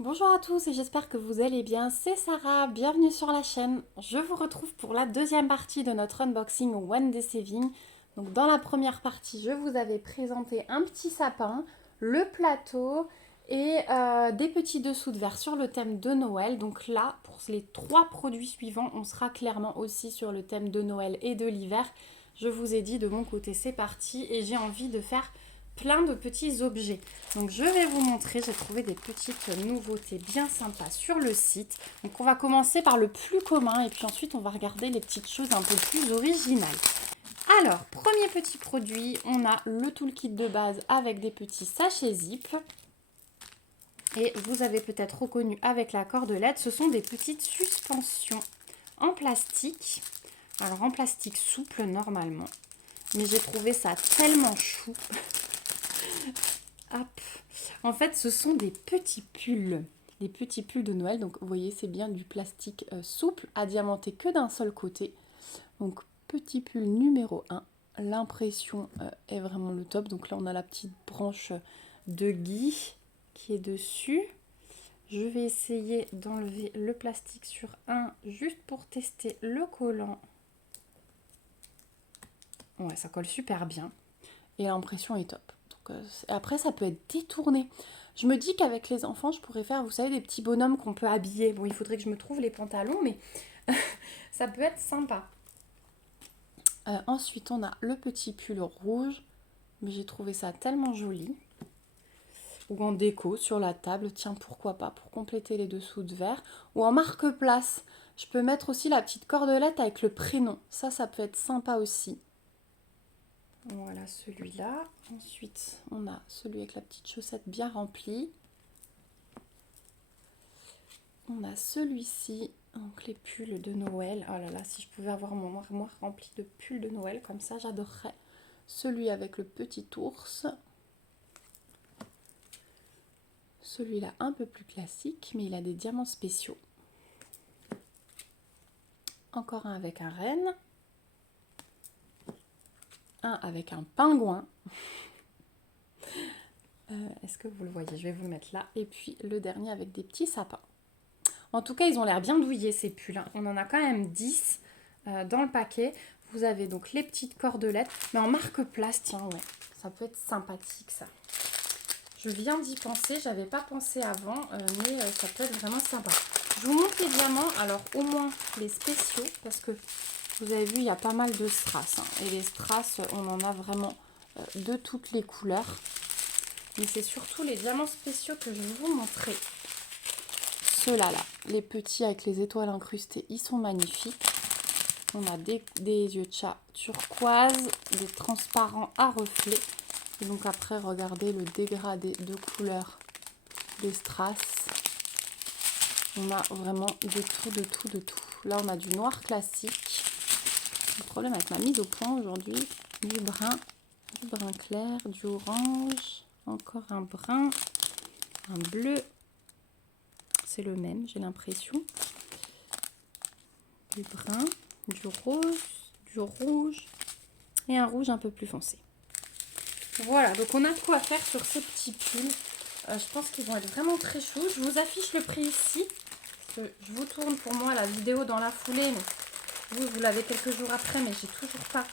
Bonjour à tous et j'espère que vous allez bien, c'est Sarah, bienvenue sur la chaîne. Je vous retrouve pour la deuxième partie de notre unboxing One Day Saving. Donc dans la première partie, je vous avais présenté un petit sapin, le plateau et des petits dessous de verre sur le thème de Noël. Donc là, pour les trois produits suivants, on sera clairement aussi sur le thème de Noël et de l'hiver. Je vous ai dit de mon côté, c'est parti et j'ai envie de faire plein de petits objets. Donc je vais vous montrer, j'ai trouvé des petites nouveautés bien sympas sur le site. Donc on va commencer par le plus commun et puis ensuite on va regarder les petites choses un peu plus originales. Alors, premier petit produit, on a le toolkit de base avec des petits sachets zip. Et vous avez peut-être reconnu avec la cordelette, ce sont des petites suspensions en plastique. Alors en plastique souple normalement. Mais j'ai trouvé ça tellement chou. Hop. En fait, ce sont des petits pulls. Des petits pulls de Noël. Donc, vous voyez, c'est bien du plastique souple, à diamanter que d'un seul côté. Donc, petit pull numéro 1. L'impression est vraiment le top. Donc là, on a la petite branche de gui qui est dessus. Je vais essayer d'enlever le plastique sur un juste pour tester le collant. Ouais, ça colle super bien. Et l'impression est top. Après, ça peut être détourné. Je me dis qu'avec les enfants, je pourrais faire, vous savez, des petits bonhommes qu'on peut habiller. Bon, il faudrait que je me trouve les pantalons, mais ça peut être sympa. Ensuite, on a le petit pull rouge. Mais j'ai trouvé ça tellement joli. Ou en déco sur la table. Tiens, pourquoi pas, pour compléter les dessous de verre. Ou en marque-place. Je peux mettre aussi la petite cordelette avec le prénom. Ça peut être sympa aussi. Voilà celui-là. Ensuite, on a celui avec la petite chaussette bien remplie. On a celui-ci, donc les pulls de Noël. Oh là là, si je pouvais avoir mon armoire remplie de pulls de Noël comme ça, j'adorerais. Celui avec le petit ours. Celui-là un peu plus classique, mais il a des diamants spéciaux. Encore un avec un renne. Un avec un pingouin. Est-ce que vous le voyez? Je vais vous le mettre là. Et puis le dernier avec des petits sapins. En tout cas, ils ont l'air bien douillés ces pulls. Hein. On en a quand même 10 dans le paquet. Vous avez donc les petites cordelettes, mais en marque-place, tiens, ouais. Ça peut être sympathique, ça. Je viens d'y penser, j'avais pas pensé avant, mais ça peut être vraiment sympa. Je vous montre les diamants, alors au moins les spéciaux, parce que vous avez vu, il y a pas mal de strass. Hein. Et les strass, on en a vraiment de toutes les couleurs. Mais c'est surtout les diamants spéciaux que je vais vous montrer. Ceux-là, les petits avec les étoiles incrustées, ils sont magnifiques. On a des yeux de chat turquoise, des transparents à reflets. Et donc après, regardez le dégradé de couleurs des strass. On a vraiment de tout, de tout, de tout. Là, on a du noir classique. Le problème avec ma mise au point aujourd'hui, du brun clair, du orange, encore un brun, un bleu. C'est le même, j'ai l'impression. Du brun, du rouge et un rouge un peu plus foncé. Voilà, donc on a de quoi faire sur ces petits pulls. Je pense qu'ils vont être vraiment très chauds. Je vous affiche le prix ici. Je vous tourne pour moi la vidéo dans la foulée. Mais vous l'avez quelques jours après, mais j'ai toujours pas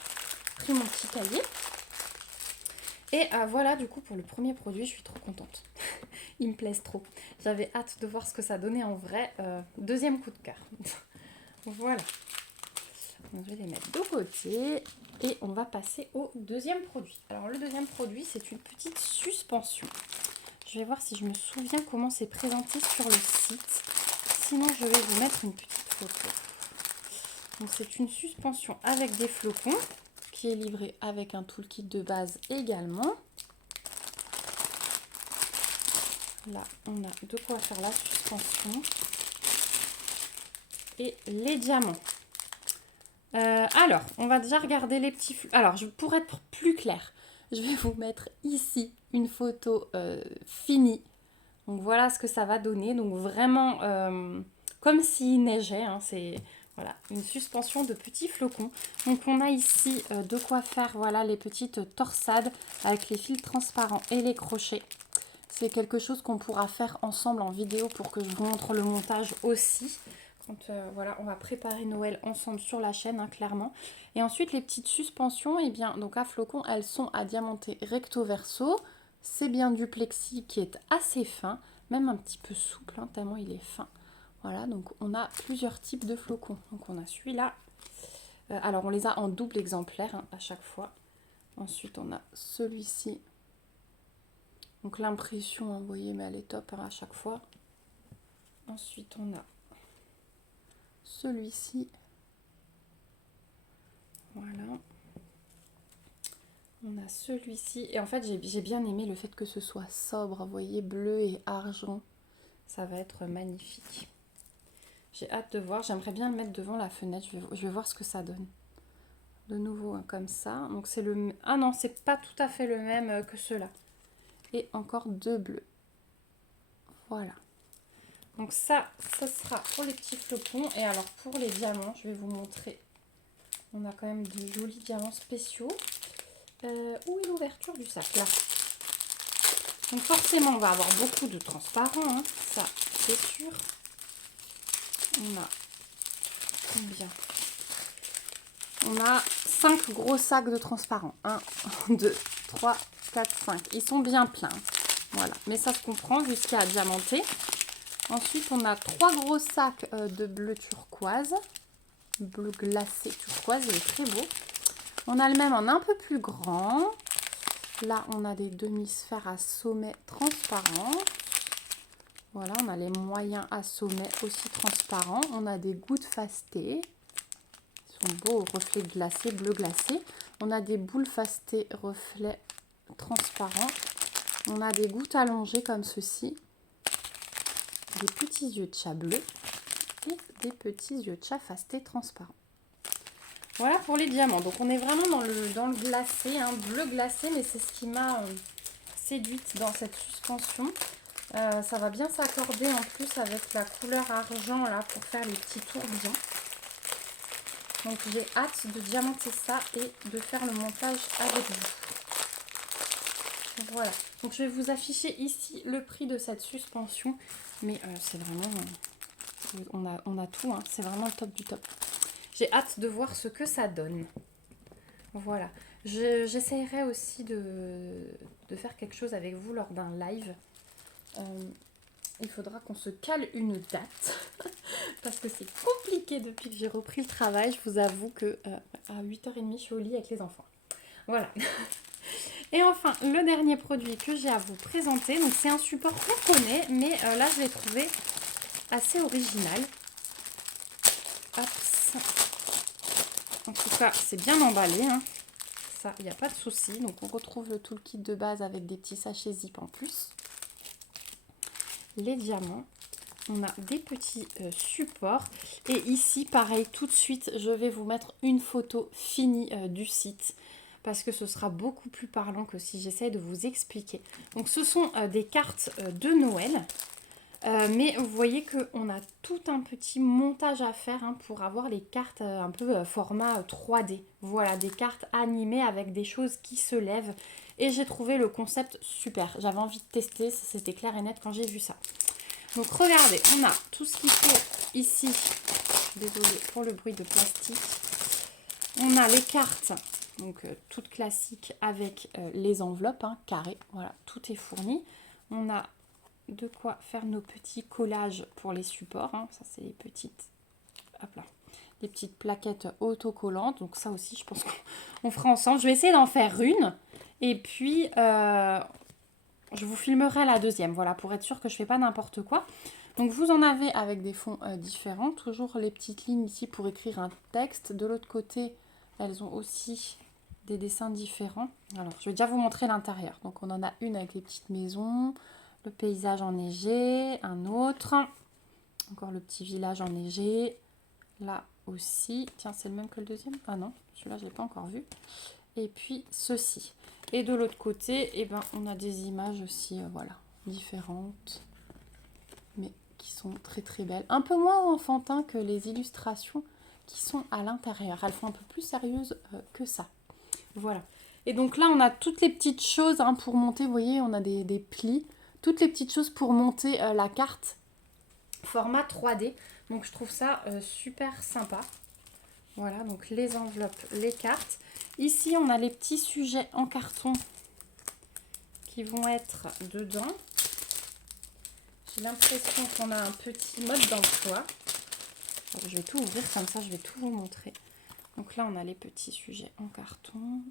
pris mon petit cahier. Et voilà, du coup, pour le premier produit, je suis trop contente. Ils me plaisent trop. J'avais hâte de voir ce que ça donnait en vrai. Deuxième coup de cœur. Voilà. Donc, je vais les mettre de côté et on va passer au deuxième produit. Alors le deuxième produit, c'est une petite suspension. Je vais voir si je me souviens comment c'est présenté sur le site. Sinon, je vais vous mettre une petite photo. Donc c'est une suspension avec des flocons qui est livrée avec un toolkit de base également. Là, on a de quoi faire la suspension. Et les diamants. Alors, on va déjà regarder les petits... Alors, pour être plus clair, je vais vous mettre ici une photo finie. Donc, voilà ce que ça va donner. Donc, vraiment, comme s'il neigeait. Hein, c'est voilà, une suspension de petits flocons. Donc, on a ici de quoi faire voilà, les petites torsades avec les fils transparents et les crochets. C'est quelque chose qu'on pourra faire ensemble en vidéo pour que je vous montre le montage aussi. Quand, voilà, on va préparer Noël ensemble sur la chaîne, hein, clairement. Et ensuite, les petites suspensions, eh bien, donc à flocons, elles sont à diamanté recto verso. C'est bien du plexi qui est assez fin, même un petit peu souple, hein, tellement il est fin. Voilà, donc on a plusieurs types de flocons. Donc on a celui-là. Alors on les a en double exemplaire, hein, à chaque fois. Ensuite, on a celui-ci. Donc l'impression, hein, vous voyez, mais elle est top, hein, à chaque fois. Ensuite, on a celui-ci. Voilà. On a celui-ci. Et en fait, j'ai bien aimé le fait que ce soit sobre, vous voyez, bleu et argent. Ça va être magnifique. J'ai hâte de voir. J'aimerais bien le mettre devant la fenêtre. Je vais voir ce que ça donne. De nouveau, hein, comme ça. Donc c'est le... Ah non, c'est pas tout à fait le même que ceux-là. Et encore deux bleus. Voilà. Donc ça sera pour les petits flocons. Et alors pour les diamants, je vais vous montrer. On a quand même de jolis diamants spéciaux. Où est l'ouverture du sac? Là. Donc forcément, on va avoir beaucoup de transparent. Hein. Ça, c'est sûr. On a combien? On a 5 gros sacs de transparent. 1, 2, 3, 4, 5. Ils sont bien pleins. Voilà. Mais ça se comprend jusqu'à diamanter. Ensuite, on a 3 gros sacs de bleu turquoise. Bleu glacé turquoise. Il est très beau. On a le même en un peu plus grand. Là, on a des demi-sphères à sommet transparents. Voilà, on a les moyens à sommet aussi transparents. On a des gouttes fastées. Ils sont beaux, reflets glacés, bleu glacé. On a des boules fastées, reflets transparents. On a des gouttes allongées comme ceci. Des petits yeux de chat bleu et des petits yeux de chat fastés transparents. Voilà pour les diamants. Donc on est vraiment dans le glacé, hein, bleu glacé, mais c'est ce qui m'a séduite dans cette suspension. Ça va bien s'accorder en plus avec la couleur argent là pour faire les petits tourbillons. Donc j'ai hâte de diamanter ça et de faire le montage avec vous. Voilà. Donc je vais vous afficher ici le prix de cette suspension. Mais c'est vraiment... on a tout, hein, c'est vraiment le top du top. J'ai hâte de voir ce que ça donne. Voilà. J'essaierai aussi de faire quelque chose avec vous lors d'un live. Il faudra qu'on se cale une date. Parce que c'est compliqué depuis que j'ai repris le travail. Je vous avoue que à 8h30, je suis au lit avec les enfants. Voilà. Et enfin, le dernier produit que j'ai à vous présenter. Donc c'est un support qu'on connaît. Mais là, je l'ai trouvé assez original. Hop. En tout cas, c'est bien emballé, hein. Ça, il n'y a pas de souci. Donc, on retrouve le toolkit de base avec des petits sachets zip en plus. Les diamants. On a des petits supports. Et ici, pareil, tout de suite, je vais vous mettre une photo finie du site. Parce que ce sera beaucoup plus parlant que si j'essaye de vous expliquer. Donc, ce sont des cartes de Noël. Mais vous voyez qu'on a tout un petit montage à faire, hein, pour avoir les cartes un peu format 3D. Voilà, des cartes animées avec des choses qui se lèvent. Et j'ai trouvé le concept super. J'avais envie de tester, c'était clair et net quand j'ai vu ça. Donc regardez, on a tout ce qu'il faut ici. Désolée pour le bruit de plastique. On a les cartes, donc toutes classiques avec les enveloppes, hein, carrées. Voilà, tout est fourni. On a de quoi faire nos petits collages pour les supports, hein. Ça c'est les petites, hop là, les petites plaquettes autocollantes. Donc ça aussi je pense qu'on fera ensemble. Je vais essayer d'en faire une et puis je vous filmerai la deuxième, voilà, pour être sûr que je fais pas n'importe quoi. Donc vous en avez avec des fonds différents, toujours les petites lignes ici pour écrire un texte. De l'autre côté, elles ont aussi des dessins différents. Alors je vais déjà vous montrer l'intérieur. Donc on en a une avec les petites maisons, le paysage enneigé, un autre, encore le petit village enneigé, là aussi, tiens c'est le même que le deuxième, ah non, celui-là je ne l'ai pas encore vu, et puis ceci. Et de l'autre côté, eh ben, on a des images aussi, voilà, différentes, mais qui sont très très belles. Un peu moins enfantin que les illustrations qui sont à l'intérieur, elles font un peu plus sérieuses que ça. Voilà. Et donc là, on a toutes les petites choses, hein, pour monter, vous voyez, on a des plis. toutes les petites choses pour monter la carte format 3D. Donc je trouve ça super sympa. Voilà, donc les enveloppes, les cartes. Ici, on a les petits sujets en carton qui vont être dedans. J'ai l'impression qu'on a un petit mode d'emploi. Je vais tout ouvrir, comme ça je vais tout vous montrer. Donc là, on a les petits sujets en carton.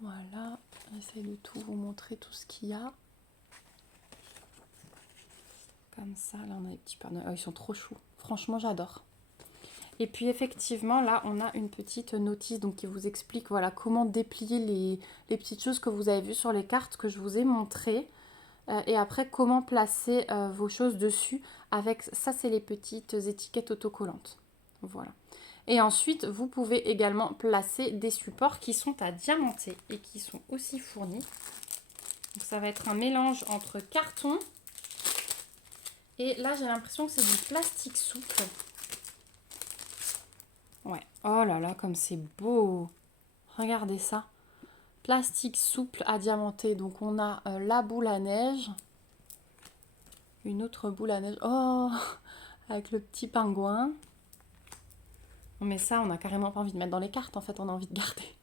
Voilà, j'essaie de tout vous montrer, tout ce qu'il y a. Comme ça, là on a les petits Pères Noël. Oh, ils sont trop choux. Franchement, j'adore. Et puis effectivement, là, on a une petite notice donc, qui vous explique voilà, comment déplier les petites choses que vous avez vues sur les cartes que je vous ai montrées. Et après, comment placer vos choses dessus avec, ça c'est les petites étiquettes autocollantes. Voilà. Et ensuite, vous pouvez également placer des supports qui sont à diamanter et qui sont aussi fournis. Donc ça va être un mélange entre carton et là, j'ai l'impression que c'est du plastique souple. Ouais. Oh là là, comme c'est beau. Regardez ça. Plastique souple à diamanter. Donc on a la boule à neige. Une autre boule à neige. Oh, avec le petit pingouin. Mais ça, on n'a carrément pas envie de mettre dans les cartes. En fait, on a envie de garder.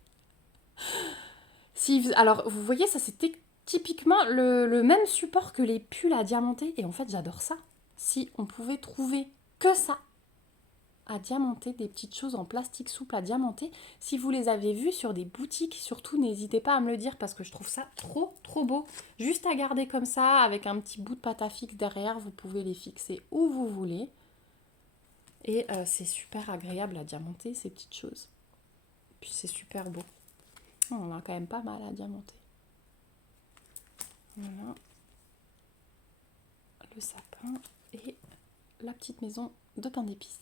Alors, vous voyez, ça c'était typiquement le même support que les pulls à diamanter. Et en fait, j'adore ça. Si on pouvait trouver que ça à diamanter, des petites choses en plastique souple à diamanter. Si vous les avez vues sur des boutiques, surtout n'hésitez pas à me le dire parce que je trouve ça trop trop beau. Juste à garder comme ça, avec un petit bout de pâte à fixe derrière, vous pouvez les fixer où vous voulez. Et c'est super agréable à diamanter ces petites choses. Puis c'est super beau. On a quand même pas mal à diamanter. Voilà. Le sapin et la petite maison de pain d'épices.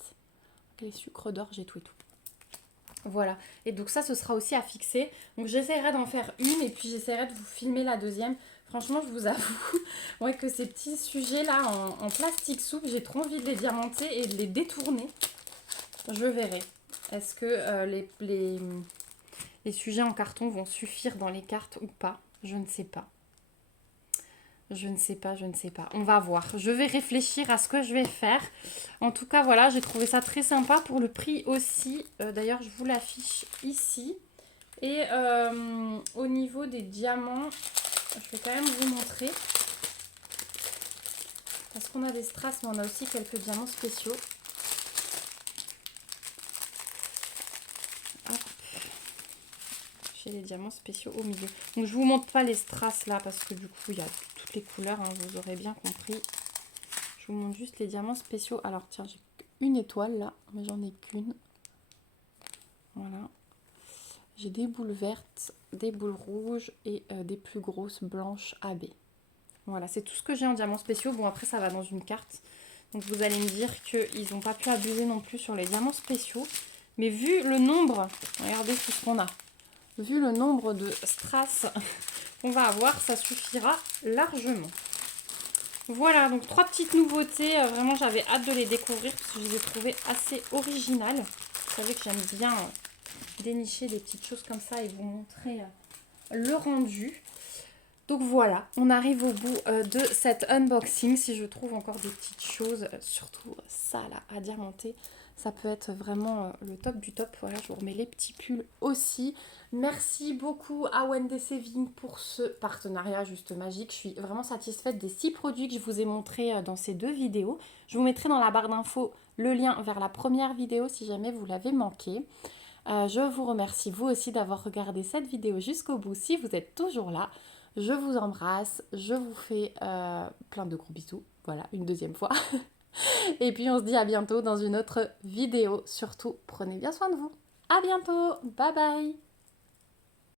Les sucres d'orge et tout et tout. Voilà. Et donc ça, ce sera aussi à fixer. Donc j'essaierai d'en faire une et puis j'essaierai de vous filmer la deuxième. Franchement, je vous avoue ouais, que ces petits sujets-là en plastique souple, j'ai trop envie de les diamanter et de les détourner. Je verrai. Est-ce que les sujets en carton vont suffire dans les cartes ou pas? Je ne sais pas. Je ne sais pas. On va voir. Je vais réfléchir à ce que je vais faire. En tout cas, voilà, j'ai trouvé ça très sympa pour le prix aussi. D'ailleurs, je vous l'affiche ici. Et au niveau des diamants, je vais quand même vous montrer. Parce qu'on a des strass, mais on a aussi quelques diamants spéciaux. Hop. J'ai les diamants spéciaux au milieu. Donc, je vous montre pas les strass là, parce que du coup, il y a toutes les couleurs, hein, vous aurez bien compris. Je vous montre juste les diamants spéciaux. Alors, tiens, j'ai une étoile là, mais j'en ai qu'une. Voilà. J'ai des boules vertes, des boules rouges et des plus grosses blanches AB. Voilà, c'est tout ce que j'ai en diamants spéciaux. Bon, après, ça va dans une carte. Donc, vous allez me dire qu'ils n'ont pas pu abuser non plus sur les diamants spéciaux. Mais vu le nombre, regardez tout ce qu'on a. Vu le nombre de strass qu'on va avoir, ça suffira largement. Voilà, donc 3 petites nouveautés. Vraiment, j'avais hâte de les découvrir parce que je les ai trouvées assez originales. Vous savez que j'aime bien dénicher des petites choses comme ça et vous montrer le rendu. Donc voilà, on arrive au bout de cet unboxing. Si je trouve encore des petites choses, surtout ça là, à diamanter, ça peut être vraiment le top du top. Voilà, je vous remets les petits pulls aussi. Merci beaucoup à Wendy Saving pour ce partenariat juste magique. Je suis vraiment satisfaite des 6 produits que je vous ai montrés dans ces 2 vidéos. Je vous mettrai dans la barre d'infos le lien vers la première vidéo si jamais vous l'avez manqué. Je vous remercie vous aussi d'avoir regardé cette vidéo jusqu'au bout si vous êtes toujours là. Je vous embrasse, je vous fais plein de gros bisous, voilà, une deuxième fois. Et puis on se dit à bientôt dans une autre vidéo. Surtout, prenez bien soin de vous. À bientôt, bye bye.